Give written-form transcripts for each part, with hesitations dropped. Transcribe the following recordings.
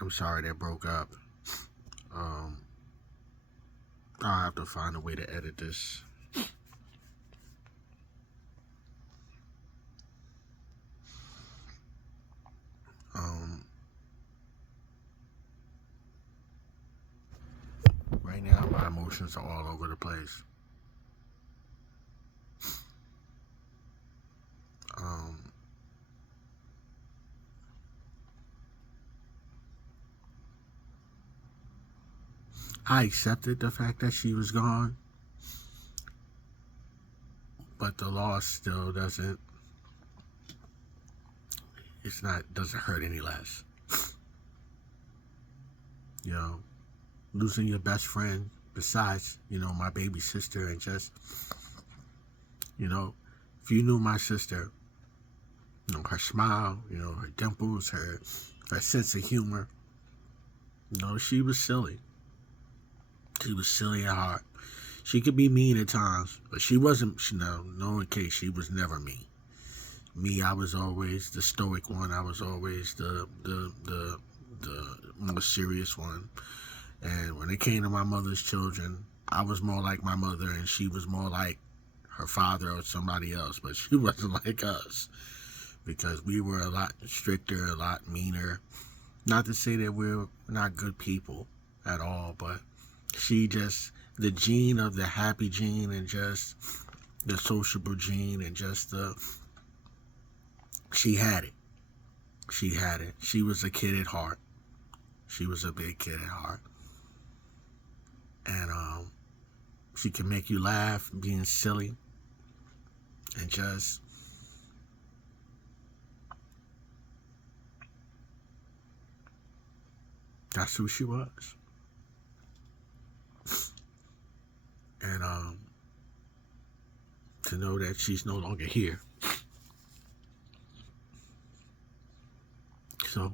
I'm sorry that broke up. Um, I'll have to find a way to edit this. Um, right now, my emotions are all over the place. Um, I accepted the fact that she was gone, but the loss still doesn't. It's not doesn't hurt any less. You know, losing your best friend, besides my baby sister, and just you know, if you knew my sister, her smile, her dimples, her sense of humor, she was silly. She was silly at heart. She could be mean at times, but she wasn't. No one case. She was never mean. Me, I was always the stoic one. I was always the more serious one. And when it came to my mother's children, I was more like my mother, and she was more like her father or somebody else. But she wasn't like us because we were a lot stricter, a lot meaner. Not to say that we're not good people at all, but she just the gene of the happy gene and just the sociable gene and just the she had it. She had it. She was a kid at heart. She was a big kid at heart. And she can make you laugh being silly and just that's who she was. And to know that she's no longer here. So,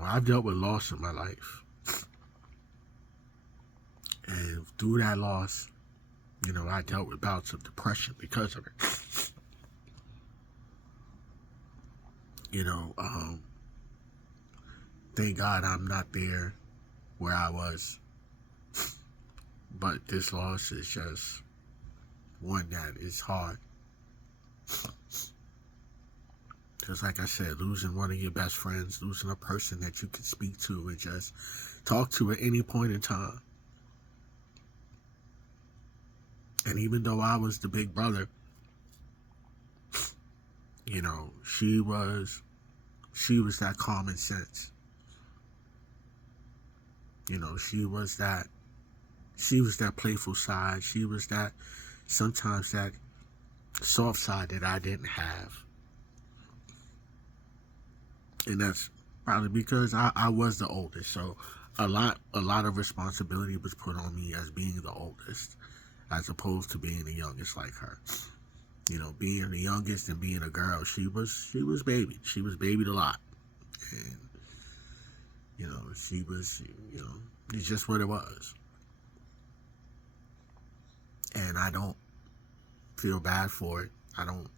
I've dealt with loss in my life. And through that loss, I dealt with bouts of depression because of it. Thank God I'm not there where I was. But this loss is just one that is hard. Just like I said, losing one of your best friends, losing a person that you can speak to and just talk to at any point in time. And even though I was the big brother, she was that common sense. She was that playful side. She was that sometimes that soft side that I didn't have. And that's probably because I was the oldest. So a lot of responsibility was put on me as being the oldest, as opposed to being the youngest like her. Being the youngest and being a girl, she was babied. She was babied a lot. And she was it's just what it was. And I don't feel bad for it. I don't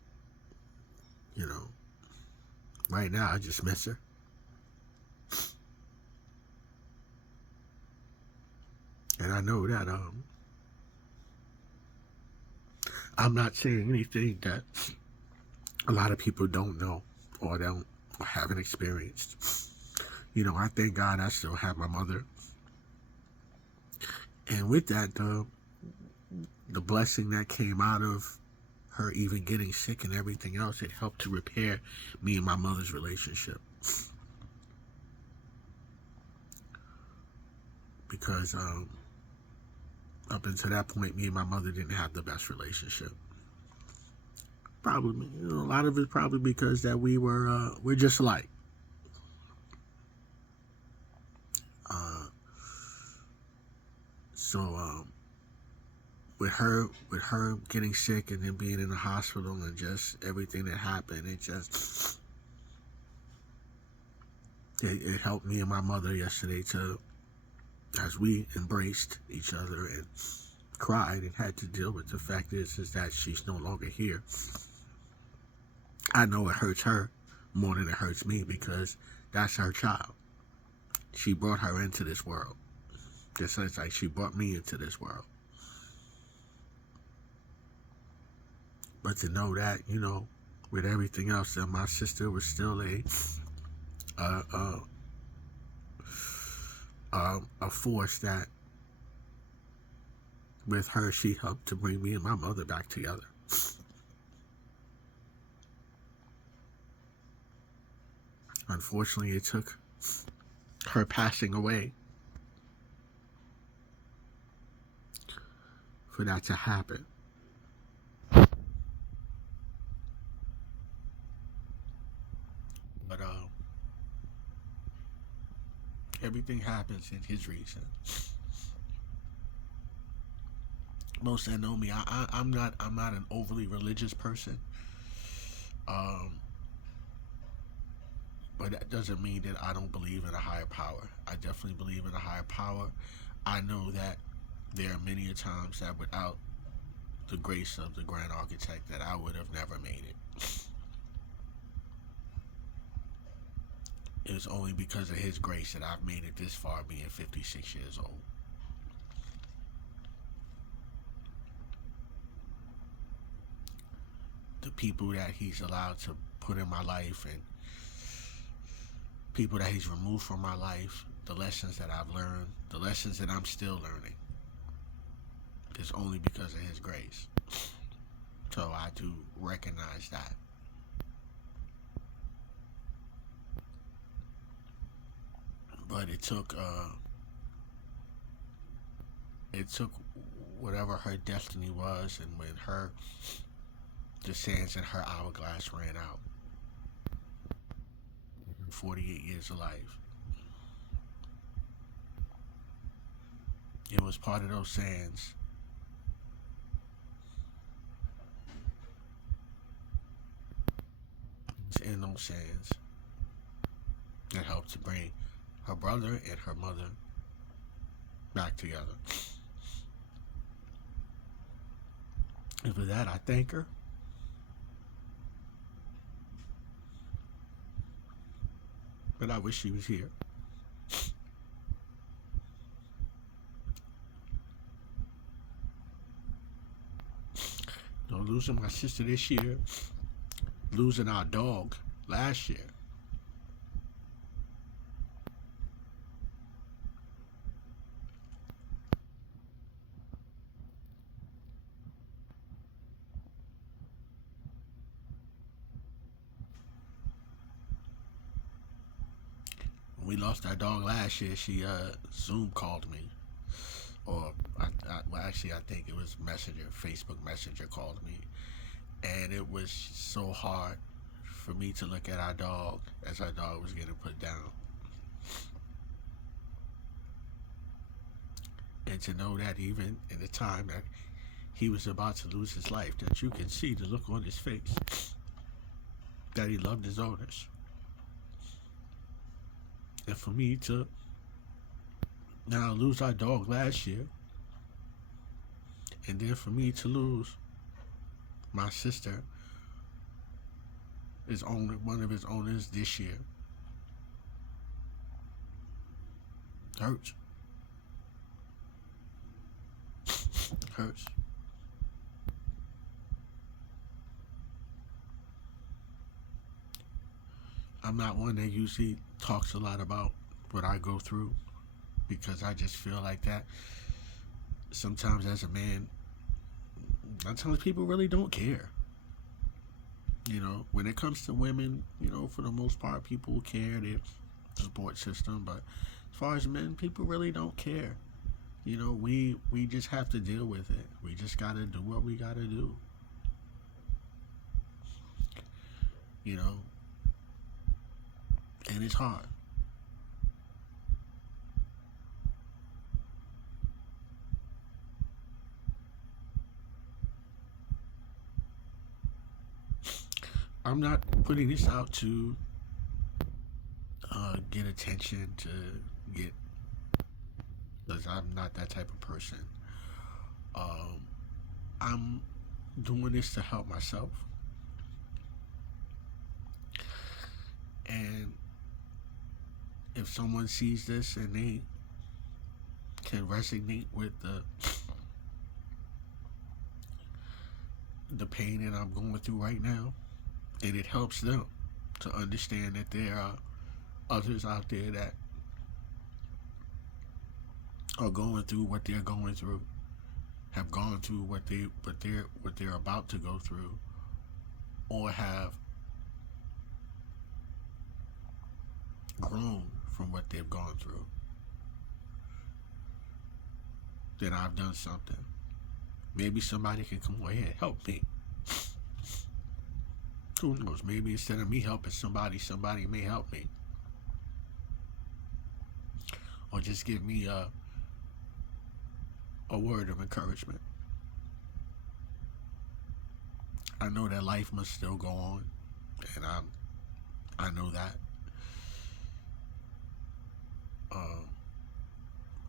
right now I just miss her. And I know that I'm not saying anything that a lot of people don't know or don't or haven't experienced. I thank God I still have my mother. And with that, the blessing that came out of her even getting sick and everything else, it helped to repair me and my mother's relationship. Because up until that point, me and my mother didn't have the best relationship. Probably, a lot of it probably because that we're just alike. So with her getting sick and then being in the hospital and just everything that happened, it helped me and my mother yesterday to as we embraced each other and cried and had to deal with the fact is that she's no longer here. I know it hurts her more than it hurts me because That's her child. She brought her into this world. Just as like she brought me into this world. But to know that, you know, with everything else, that my sister was still uh, uh, a force that, with her, she helped to bring me and my mother back together. Unfortunately, it took her passing away for that to happen. But everything happens in His reason. Most that know me, I'm not an overly religious person. Um, but that doesn't mean that I don't believe in a higher power. I definitely believe in a higher power. I know that there are many times that without the grace of the Grand Architect, that I would have never made it. It was only because of His grace that I've made it this far, being 56 years old. The people that He's allowed to put in my life, and people that He's removed from my life, the lessons that I've learned, the lessons that I'm still learning, is only because of His grace. So I do recognize that. But it took whatever her destiny was, and when the sands in her hourglass ran out. 48 years of life. It was part of those sands in those sands that helped to bring her brother and her mother back together. And for that, I thank her. But I wish she was here. You know, losing my sister this year, losing our dog last year. When we lost our dog last year, she Zoom called me. Or, I think it was Messenger, Facebook Messenger called me. And it was so hard for me to look at our dog as our dog was getting put down. And to know that even in the time that he was about to lose his life, that you can see the look on his face, that he loved his owners. And for me to now lose our dog last year, and then for me to lose my sister, one of his owners this year, hurts. Hurts. I'm not one that usually talks a lot about what I go through, because I just feel like that sometimes as a man, sometimes people really don't care. You know, when it comes to women, you know, for the most part, people care, their support system. But as far as men, people really don't care. You know, we just have to deal with it. We just gotta do what we gotta do. You know, and it's hard. I'm not putting this out to get attention, to get, because I'm not that type of person. Um, I'm doing this to help myself, and if someone sees this and they can resonate with the pain that I'm going through right now, and it helps them to understand that there are others out there that are going through what they're going through, have gone through what they're about to go through, or have grown from what they've gone through, then I've done something. Maybe somebody can come over here and help me. Who knows? Maybe instead of me helping somebody, somebody may help me. Or just give me a word of encouragement. I know that life must still go on, and I know that.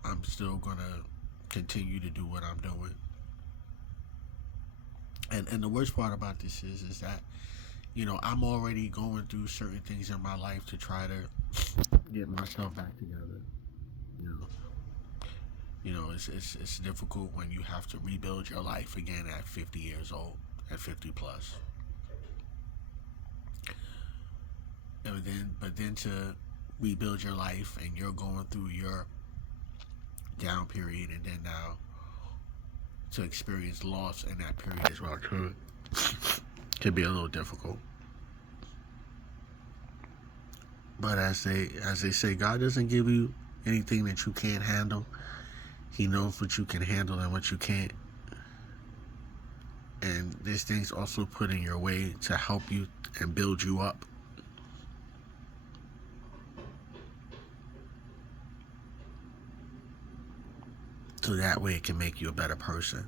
I'm still gonna continue to do what I'm doing. And the worst part about this is that, you know, I'm already going through certain things in my life to try to get myself back together. You know, it's difficult when you have to rebuild your life again at 50 years old, at 50 plus. But then to rebuild your life and you're going through your down period, and then now to experience loss in that period as well too, can be a little difficult. But as they say, God doesn't give you anything that you can't handle. He knows what you can handle and what you can't. And these things also put in your way to help you and build you up. So that way it can make you a better person.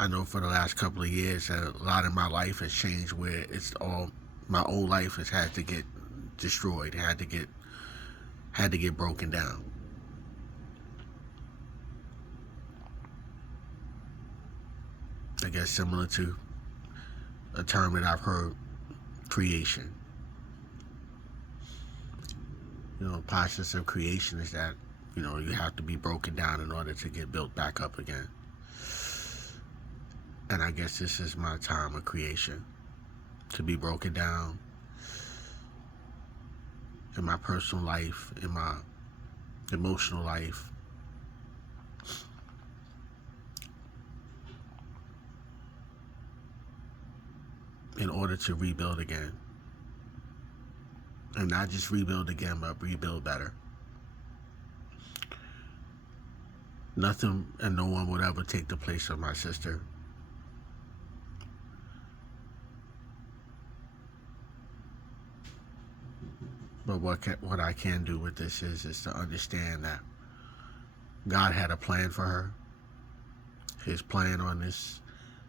I know for the last couple of years a lot of my life has changed, where it's all my old life has had to get destroyed, had to get broken down. I guess similar to a term that I've heard, creation. You know, the process of creation is that, you know, you have to be broken down in order to get built back up again. And I guess this is my time of creation, to be broken down in my personal life, in my emotional life, in order to rebuild again. And not just rebuild again, but rebuild better. Nothing and no one would ever take the place of my sister. But what I can do with this is to understand that God had a plan for her. His plan on this,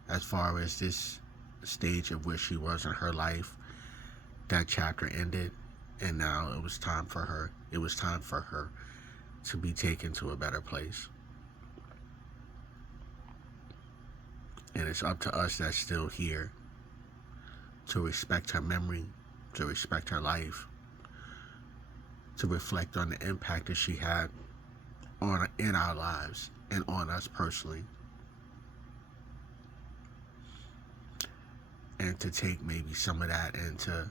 as far as this stage of where she was in her life, that chapter ended, and now it was time for her. It was time for her to be taken to a better place. And it's up to us that's still here to respect her memory, to respect her life, to reflect on the impact that she had in our lives and on us personally. And to take maybe some of that and to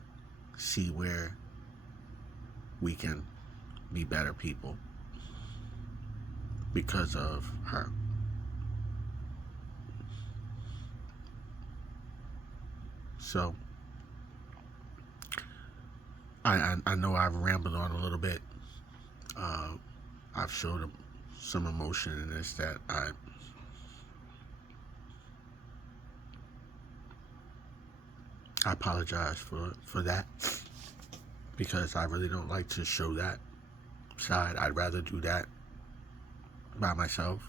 see where we can be better people because of her. So I know I've rambled on a little bit. I've showed some emotion in this that I apologize for that, because I really don't like to show that side. I'd rather do that by myself.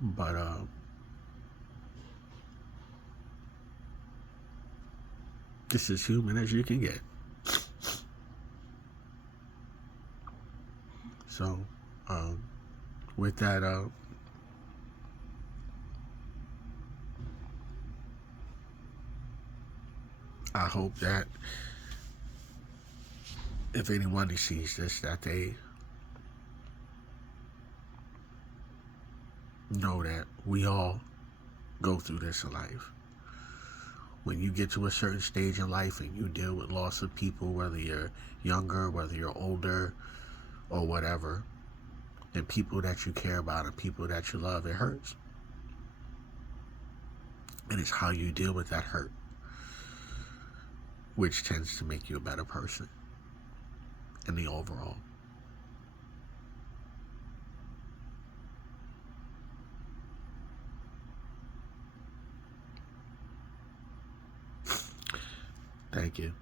But just as human as you can get. So, with that, I hope that if anyone sees this, that they know that we all go through this in life. When you get to a certain stage in life and you deal with loss of people, whether you're younger, whether you're older, or whatever, and people that you care about and people that you love, it hurts. And it's how you deal with that hurt which tends to make you a better person in the overall. Thank you.